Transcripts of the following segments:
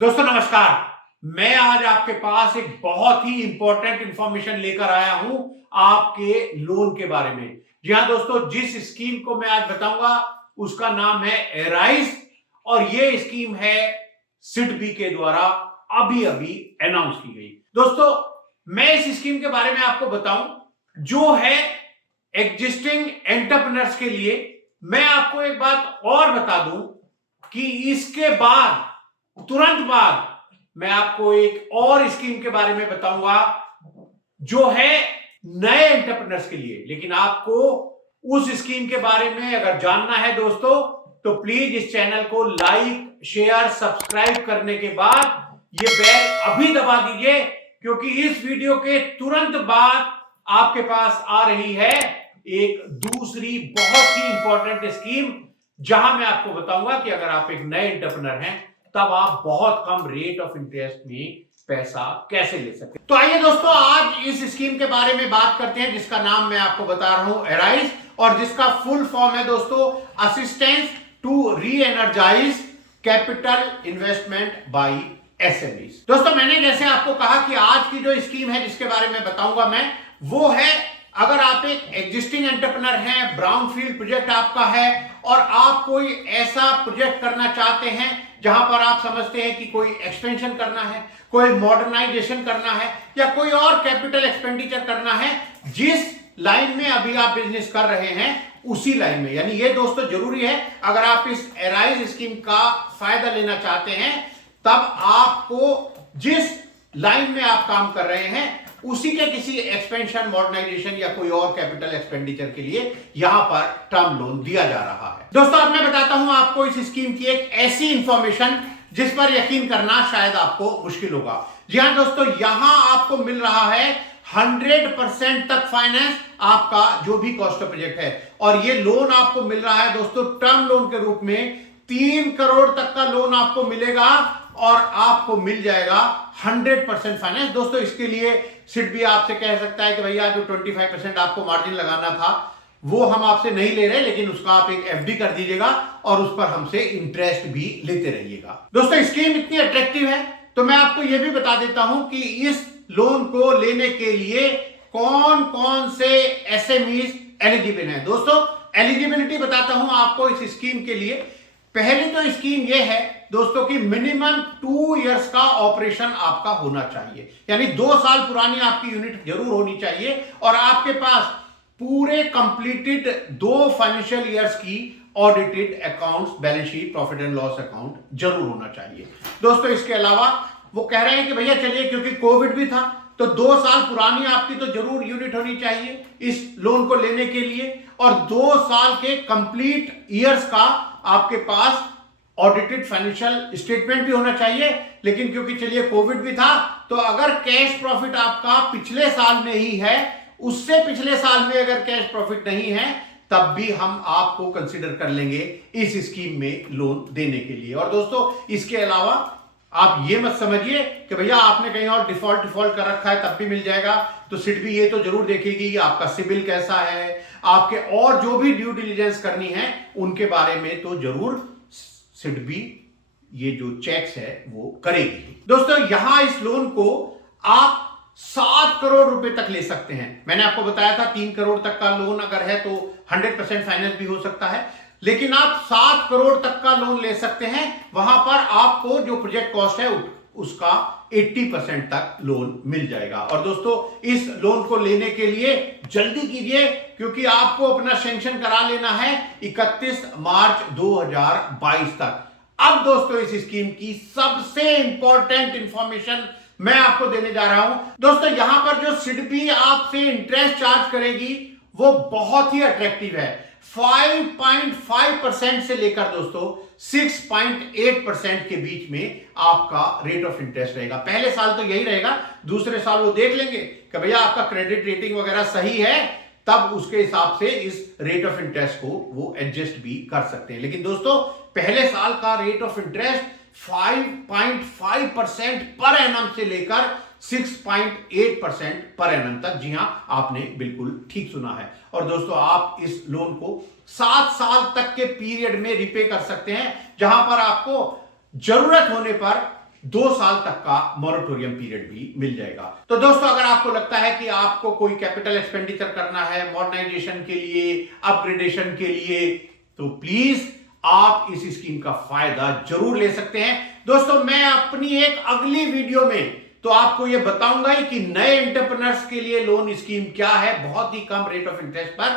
दोस्तों नमस्कार। मैं आज आपके पास एक बहुत ही इंपॉर्टेंट इंफॉर्मेशन लेकर आया हूं आपके लोन के बारे में। जी हां दोस्तों, जिस स्कीम को मैं आज बताऊंगा उसका नाम है एराइज और ये स्कीम है सिडबी के द्वारा अभी अभी अनाउंस की गई। दोस्तों मैं इस स्कीम के बारे में आपको बताऊं जो है एग्जिस्टिंग एंटरप्रेन्योर्स के लिए। मैं आपको एक बात और बता दूं कि इसके बाद तुरंत बाद मैं आपको एक और स्कीम के बारे में बताऊंगा जो है नए एंटरप्रेन्योर्स के लिए। लेकिन आपको उस स्कीम के बारे में अगर जानना है दोस्तों तो प्लीज इस चैनल को लाइक शेयर सब्सक्राइब करने के बाद ये बेल अभी दबा दीजिए, क्योंकि इस वीडियो के तुरंत बाद आपके पास आ रही है एक दूसरी बहुत ही इंपॉर्टेंट स्कीम, जहां मैं आपको बताऊंगा कि अगर आप एक नए एंटरप्रेन्योर हैं तब आप बहुत कम रेट ऑफ इंटरेस्ट में पैसा कैसे ले सकते हैं। तो आइए दोस्तों आज इस स्कीम के बारे में बात करते हैं जिसका नाम मैं आपको बता रहा हूं एराइज, और जिसका फुल फॉर्म है दोस्तों assistance to reenergise capital investment by SMEs. दोस्तों मैंने जैसे आपको कहा कि आज की जो स्कीम है जिसके बारे में बताऊंगा मैं, वो है अगर आप एक एग्जिस्टिंग एंटरप्रेन्योर हैं, ब्राउनफील्ड प्रोजेक्ट आपका है और आप कोई ऐसा प्रोजेक्ट करना चाहते हैं जहां पर आप समझते हैं कि कोई एक्सपेंशन करना है, कोई मॉडर्नाइजेशन करना है या कोई और कैपिटल एक्सपेंडिचर करना है, जिस लाइन में अभी आप बिजनेस कर रहे हैं उसी लाइन में। यानी ये दोस्तों जरूरी है, अगर आप इस एराइज स्कीम का फायदा लेना चाहते हैं तब आपको जिस लाइन में आप काम कर रहे हैं उसी के किसी एक्सपेंशन मॉडर्नाइजेशन या कोई और कैपिटल एक्सपेंडिचर के लिए यहां पर टर्म लोन दिया जा रहा है। दोस्तों अब मैं बताता हूं आपको इस स्कीम की एक ऐसी इंफॉर्मेशन जिस पर यकीन करना शायद आपको मुश्किल होगा। जी हां दोस्तों, यहां आपको मिल रहा है 100% तक फाइनेंस आपका जो भी कॉस्ट ऑफ प्रोजेक्ट है, और ये लोन आपको मिल रहा है दोस्तों टर्म लोन के रूप में। 3 करोड़ तक का लोन आपको मिलेगा और आपको मिल जाएगा 100% फाइनेंस। दोस्तों इसके लिए सिडबी आपसे कह सकता है कि भैया जो 25% आपको मार्जिन लगाना था वो हम आपसे नहीं ले रहे, लेकिन उसका आप एक एफडी कर दीजिएगा और उस पर हमसे इंटरेस्ट भी लेते रहिएगा। दोस्तों स्कीम इतनी अट्रैक्टिव है तो मैं आपको यह भी बता देता हूं कि इस लोन को लेने के लिए कौन कौन से एसएमईज एलिजिबल हैं। दोस्तों एलिजिबिलिटी बताता हूं आपको इस स्कीम के लिए। पहले तो स्कीम यह है दोस्तों कि मिनिमम 2 इयर्स का ऑपरेशन आपका होना चाहिए, यानी 2 साल पुरानी आपकी यूनिट जरूर होनी चाहिए और आपके पास पूरे कंप्लीटेड 2 फाइनेंशियल ईयर्स की audited accounts, balance sheet, profit and loss account जरूर होना चाहिए। दोस्तों इसके अलावा वो कह रहे हैं कि भैया चलिए क्योंकि कोविड भी था तो 2 साल पुरानी आपकी तो जरूर यूनिट होनी चाहिए इस लोन को लेने के लिए, और 2 साल के कंप्लीट ईयर्स का आपके पास ऑडिटेड फाइनेंशियल स्टेटमेंट भी होना चाहिए। लेकिन क्योंकि चलिए कोविड भी था तो अगर कैश प्रॉफिट आपका पिछले साल में ही है, उससे पिछले साल में अगर कैश प्रॉफिट नहीं है तब भी हम आपको कंसीडर कर लेंगे इस स्कीम में लोन देने के लिए। और दोस्तों इसके अलावा आप ये मत समझिए कि भैया आपने कहीं और डिफॉल्ट कर रखा है तब भी मिल जाएगा। तो सिडबी ये तो जरूर देखेगी कि आपका सिबिल कैसा है, आपके और जो भी ड्यू डिलिजेंस करनी है उनके बारे में तो जरूर सिडबी ये जो चेक्स है वो करेगी। दोस्तों यहां इस लोन को आप 7 करोड़ रुपए तक ले सकते हैं। मैंने आपको बताया था 3 करोड़ तक का लोन अगर है तो 100% फाइनेंस भी हो सकता है, लेकिन आप 7 करोड़ तक का लोन ले सकते हैं। वहां पर आपको जो प्रोजेक्ट कॉस्ट है उसका 80% तक लोन मिल जाएगा। और दोस्तों इस लोन को लेने के लिए जल्दी कीजिए क्योंकि आपको अपना सैंक्शन करा लेना है 31 मार्च 2022 तक। अब दोस्तों इस स्कीम की सबसे इंपॉर्टेंट इंफॉर्मेशन मैं आपको देने जा रहा हूं। दोस्तों यहां पर जो सिडबी आपसे इंटरेस्ट चार्ज करेगी वो बहुत ही अट्रैक्टिव है। 5.5% से लेकर दोस्तों 6.8% के बीच में आपका रेट ऑफ इंटरेस्ट रहेगा। पहले साल तो यही रहेगा, दूसरे साल वो देख लेंगे कि भैया आपका क्रेडिट रेटिंग वगैरह सही है, तब उसके हिसाब से इस रेट ऑफ इंटरेस्ट को वो एडजस्ट भी कर सकते हैं। लेकिन दोस्तों पहले साल का rate of interest 5.5% per annum से लेकर 6.8% पर एनम तक। जी हां आपने बिल्कुल ठीक सुना है। और दोस्तों आप इस लोन को 7 साल तक के पीरियड में रिपे कर सकते हैं, जहां पर आपको जरूरत होने पर 2 साल तक का मॉरेटोरियम पीरियड भी मिल जाएगा। तो दोस्तों, अगर आपको लगता है कि आपको कोई कैपिटल एक्सपेंडिचर करना है मॉडर्नाइजेशन के लिए, अपग्रेडेशन के लिए, तो प्लीज आप इस स्कीम का फायदा जरूर ले सकते हैं। दोस्तों, मैं अपनी एक अगली वीडियो में तो आपको यह बताऊंगा ही कि नए एंटरप्रेन्योर्स के लिए लोन स्कीम क्या है, बहुत ही कम रेट ऑफ इंटरेस्ट पर।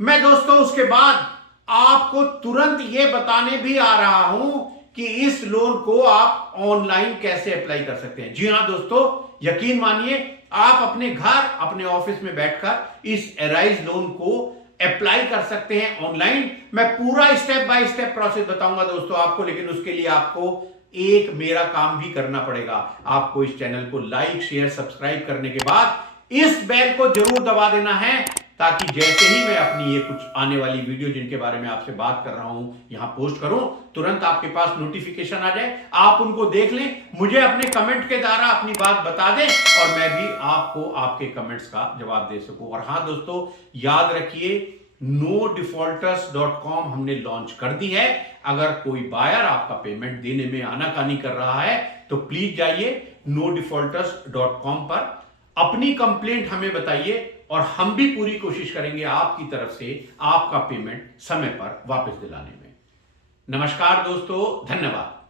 मैं दोस्तों उसके बाद आपको तुरंत यह बताने भी आ रहा हूं कि इस लोन को आप ऑनलाइन कैसे अप्लाई कर सकते हैं। जी हां दोस्तों, यकीन मानिए, आप अपने घर, अपने ऑफिस में बैठकर इस एराइज लोन को अप्लाई कर सकते हैं ऑनलाइन। मैं पूरा स्टेप बाय स्टेप प्रोसेस बताऊंगा दोस्तों आपको, लेकिन उसके लिए आपको एक मेरा काम भी करना पड़ेगा। आपको इस चैनल को लाइक, शेयर, सब्सक्राइब करने के बाद इस बेल को जरूर दबा देना है, ताकि जैसे ही मैं अपनी ये कुछ आने वाली वीडियो जिनके बारे में आपसे बात कर रहा हूं यहां पोस्ट करूं, तुरंत आपके पास नोटिफिकेशन आ जाए, आप उनको देख लें, मुझे अपने कमेंट के द्वारा अपनी बात बता दें और मैं भी आपको आपके कमेंट्स का जवाब दे सकूं। और हां दोस्तों, याद रखिए, nodefaulters.com हमने लॉन्च कर दी है। अगर कोई बायर आपका पेमेंट देने में आनाकानी कर रहा है तो प्लीज जाइए nodefaulters.com पर, अपनी कंप्लेंट हमें बताइए और हम भी पूरी कोशिश करेंगे आपकी तरफ से आपका पेमेंट समय पर वापस दिलाने में। नमस्कार दोस्तों, धन्यवाद।